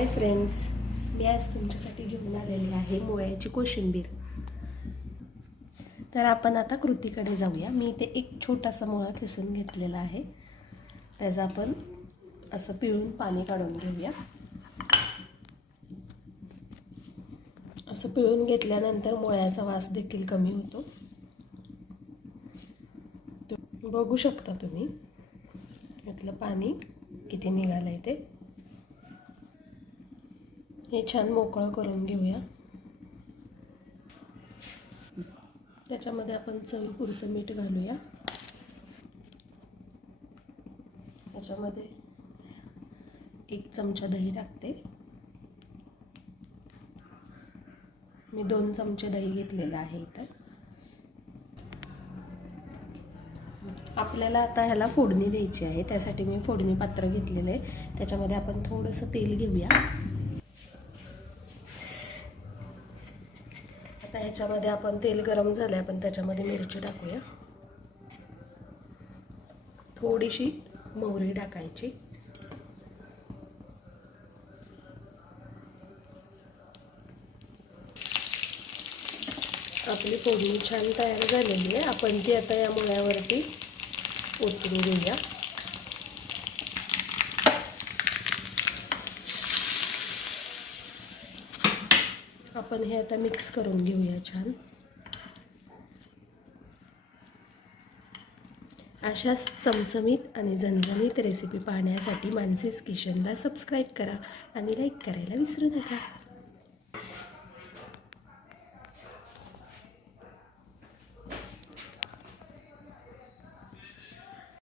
Hi friends, मी आज तुमच्यासाठी घेऊन आलेली आहे मुळ्याची कोशिंबीर। तर आपण आता कृतीकडे जाऊया। मी इथे एक छोटासा मुळा किसून घेतलेला आहे। त्याचं आपण असं पिळून पाणी काढून घेऊया। असं पिळून घेतल्यानंतर मुळ्याचा वास देखील कमी होतो। बघू शकता तुम्ही यातलं पाणी किती निघालंय ते। हे छान मोकळं करून घेऊया। त्याच्यामध्ये आपण चवीपुरतं मीठ घालूया। त्याच्यामध्ये 1 चमचा दही टाकते। मी 2 चमचे दही घेतलेलं आहे इथं। आपल्याला आता ह्याला फोडणी द्यायची आहे, त्यासाठी मी फोडणी पात्र घेतलेलं आहे। त्याच्यामध्ये आपण थोडंसं तेल घेऊया। आता ह्याच्यामध्ये आपण तेल गरम झालं, आपण त्याच्यामध्ये मिरची टाकूया। थोडीशी मोहरी टाकायची। आपली फोडणी छान तयार झालेली आहे। आपण ती आता या मुळ्यावरती ओतून घेऊया। आपण हे आता मिक्स करून घेऊया छान। अशाच चमचमीत आणि झणझणीत रेसिपी पाहण्यासाठी मानसीज किचनला सबस्क्राईब करा आणि लाईक करायला विसरू नका।